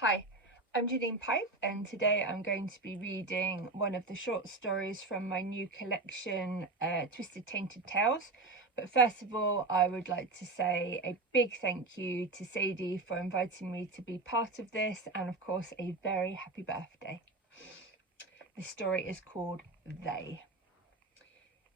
Hi, I'm Janine Pipe, and today I'm going to be reading one of the short stories from my new collection, Twisted Tainted Tales. But first of all, I would like to say a big thank you to Sadie for inviting me to be part of this, and of course, a very happy birthday. The story is called They.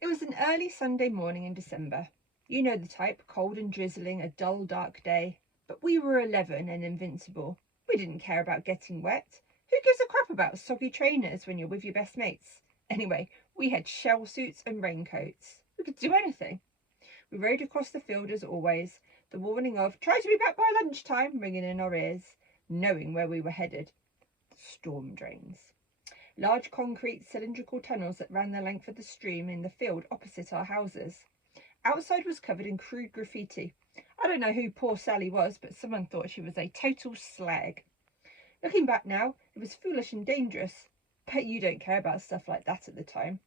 It was an early Sunday morning in December. You know the type, cold and drizzling, a dull, dark day. But we were 11 and invincible. We didn't care about getting wet. Who gives a crap about soggy trainers when you're with your best mates? Anyway, we had shell suits and raincoats. We could do anything. We rode across the field as always, the warning of "try to be back by lunchtime" ringing in our ears, knowing where we were headed. The storm drains. Large concrete cylindrical tunnels that ran the length of the stream in the field opposite our houses. Outside was covered in crude graffiti. I don't know who poor Sally was, but someone thought she was a total slag. Looking back now, it was foolish and dangerous. But you don't care about stuff like that at the time.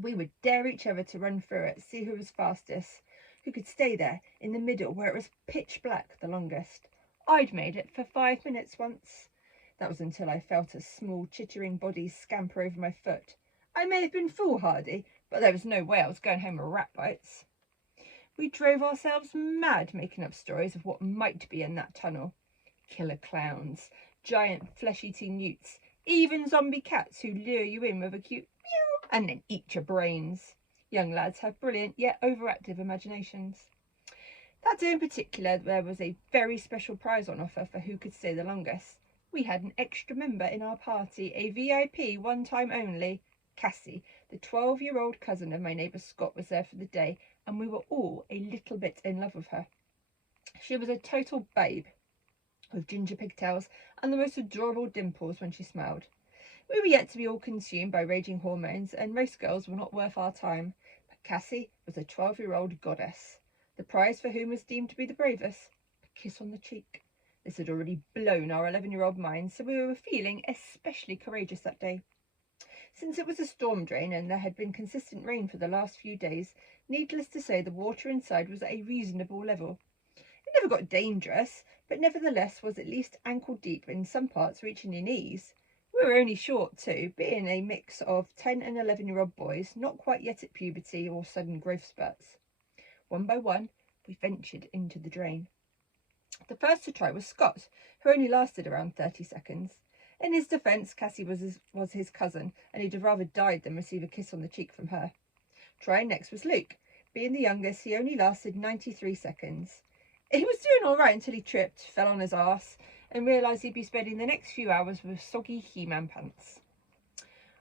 We would dare each other to run through it, see who was fastest, who could stay there in the middle where it was pitch black the longest. I'd made it for 5 minutes once. That was until I felt a small chittering body scamper over my foot. I may have been foolhardy, but there was no way I was going home with rat bites. We drove ourselves mad making up stories of what might be in that tunnel. Killer clowns, giant flesh-eating newts, even zombie cats who lure you in with a cute meow and then eat your brains. Young lads have brilliant yet overactive imaginations. That day in particular, there was a very special prize on offer for who could stay the longest. We had an extra member in our party, a VIP, one time only. Cassie, the 12-year-old cousin of my neighbour Scott, was there for the day, and we were all a little bit in love with her. She was a total babe, with ginger pigtails and the most adorable dimples when she smiled. We were yet to be all consumed by raging hormones, and most girls were not worth our time, but Cassie was a 12-year-old goddess. The prize for whom was deemed to be the bravest, a kiss on the cheek. This had already blown our 11-year-old minds, so we were feeling especially courageous that day. Since it was a storm drain and there had been consistent rain for the last few days, needless to say the water inside was at a reasonable level. It never got dangerous, but nevertheless was at least ankle deep, in some parts reaching your knees. We were only short too, being a mix of 10 and 11-year-old boys, not quite yet at puberty or sudden growth spurts. One by one, we ventured into the drain. The first to try was Scott, who only lasted around 30 seconds. In his defence, Cassie was his cousin, and he'd have rather died than receive a kiss on the cheek from her. Trying next was Luke. Being the youngest, he only lasted 93 seconds. He was doing all right until he tripped, fell on his arse, and realised he'd be spending the next few hours with soggy He-Man pants.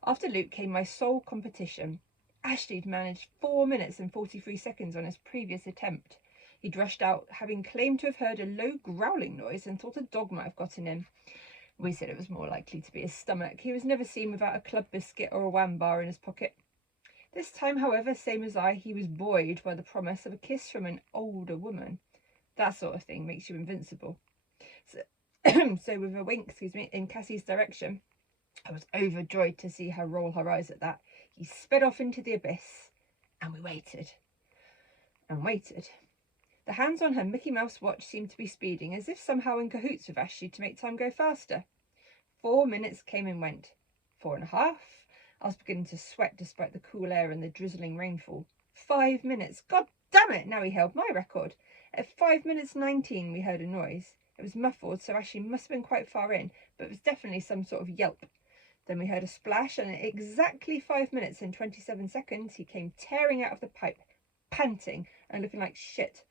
After Luke came my sole competition. Ashley'd managed 4 minutes and 43 seconds on his previous attempt. He'd rushed out, having claimed to have heard a low growling noise and thought a dog might have gotten him. We said it was more likely to be his stomach. He was never seen without a club biscuit or a wham bar in his pocket. This time, however, same as I, he was buoyed by the promise of a kiss from an older woman. That sort of thing makes you invincible. So with a wink, in Cassie's direction, I was overjoyed to see her roll her eyes at that. He sped off into the abyss, and we waited. And waited. The hands on her Mickey Mouse watch seemed to be speeding, as if somehow in cahoots with Ashley to make time go faster. 4 minutes came and went. 4.5. I was beginning to sweat despite the cool air and the drizzling rainfall. 5 minutes. God damn it! Now he held my record. At 5 minutes 19 we heard a noise. It was muffled, so Ashley must have been quite far in, but it was definitely some sort of yelp. Then we heard a splash, and at exactly 5 minutes and 27 seconds he came tearing out of the pipe, panting and looking like shit.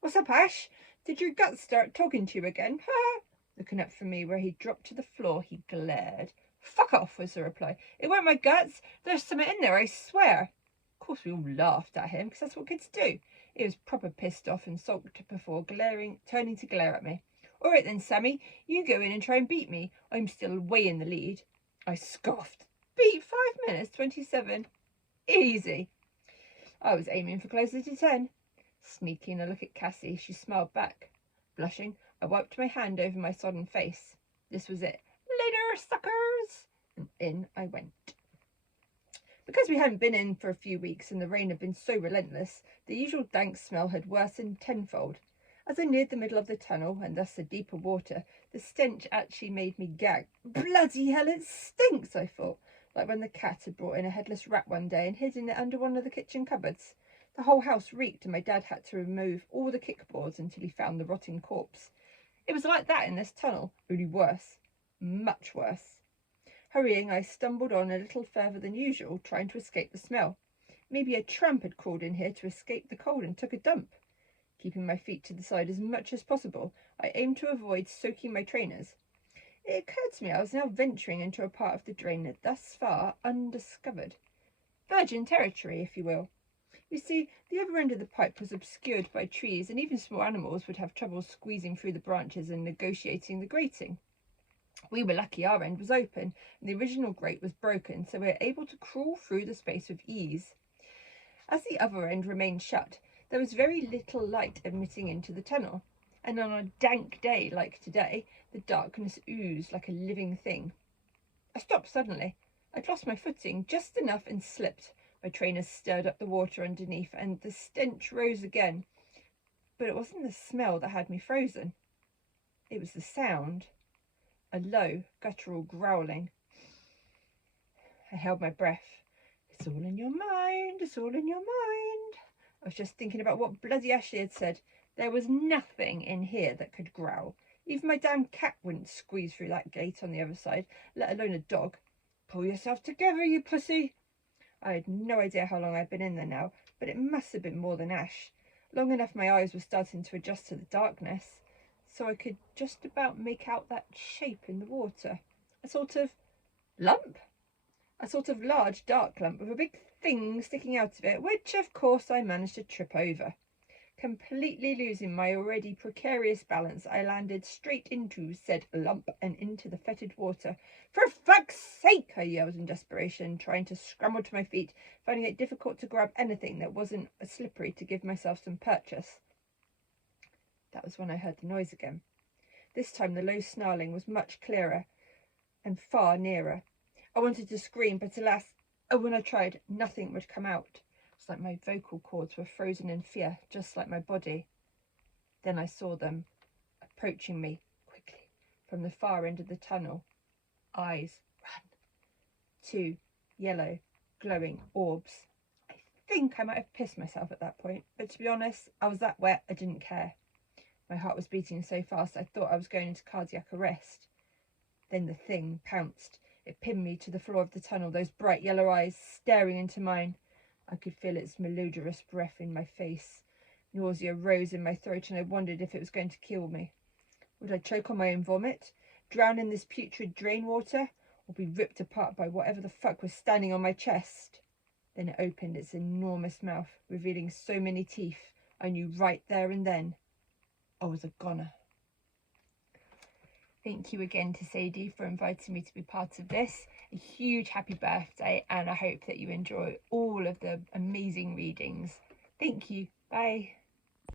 "What's up, Ash? Did your guts start talking to you again? Ha!" Looking up from me where he dropped to the floor, he glared. "Fuck off," was the reply. "It weren't my guts. There's something in there, I swear." Of course we all laughed at him, because that's what kids do. He was proper pissed off and sulked before turning to glare at me. "All right then, Sammy, you go in and try and beat me. I'm still way in the lead." I scoffed. "Beat 5 minutes 27? Easy." I was aiming for closer to 10. Sneaking a look at Cassie, she smiled back. Blushing, I wiped my hand over my sodden face. This was it. "Later, suckers!" And in I went. Because we hadn't been in for a few weeks and the rain had been so relentless, the usual dank smell had worsened tenfold. As I neared the middle of the tunnel, and thus the deeper water, the stench actually made me gag. Bloody hell, it stinks, I thought, like when the cat had brought in a headless rat one day and hidden it under one of the kitchen cupboards. The whole house reeked, and my dad had to remove all the kickboards until he found the rotting corpse. It was like that in this tunnel, only worse. Much worse. Hurrying, I stumbled on a little further than usual, trying to escape the smell. Maybe a tramp had crawled in here to escape the cold and took a dump. Keeping my feet to the side as much as possible, I aimed to avoid soaking my trainers. It occurred to me I was now venturing into a part of the drain thus far undiscovered. Virgin territory, if you will. You see, the other end of the pipe was obscured by trees, and even small animals would have trouble squeezing through the branches and negotiating the grating. We were lucky our end was open, and the original grate was broken, so we were able to crawl through the space with ease. As the other end remained shut, there was very little light admitting into the tunnel, and on a dank day like today, the darkness oozed like a living thing. I stopped suddenly. I'd lost my footing just enough and slipped. My trainers stirred up the water underneath, and the stench rose again. But it wasn't the smell that had me frozen. It was the sound. A low, guttural growling. I held my breath. It's all in your mind, it's all in your mind. I was just thinking about what bloody Ashley had said. There was nothing in here that could growl. Even my damn cat wouldn't squeeze through that gate on the other side, let alone a dog. Pull yourself together, you pussy. I had no idea how long I'd been in there now, but it must have been more than Ash. Long enough my eyes were starting to adjust to the darkness, so I could just about make out that shape in the water. A sort of lump? A sort of large dark lump with a big thing sticking out of it, which of course I managed to trip over. Completely losing my already precarious balance, I landed straight into said lump and into the fetid water. For fuck's sake, I yelled in desperation, trying to scramble to my feet, finding it difficult to grab anything that wasn't slippery to give myself some purchase. That was when I heard the noise again. This time the low snarling was much clearer and far nearer. I wanted to scream, but alas, when I tried, nothing would come out. It's like my vocal cords were frozen in fear, just like my body. Then I saw them, approaching me quickly from the far end of the tunnel. Eyes ran. 2 yellow, glowing orbs. I think I might have pissed myself at that point, but to be honest, I was that wet I didn't care. My heart was beating so fast I thought I was going into cardiac arrest. Then the thing pounced. It pinned me to the floor of the tunnel, those bright yellow eyes staring into mine. I could feel its malodorous breath in my face. Nausea rose in my throat, and I wondered if it was going to kill me. Would I choke on my own vomit, drown in this putrid drain water, or be ripped apart by whatever the fuck was standing on my chest? Then it opened its enormous mouth, revealing so many teeth. I knew right there and then I was a goner. Thank you again to Sadie for inviting me to be part of this. A huge happy birthday, and I hope that you enjoy all of the amazing readings. Thank you. Bye.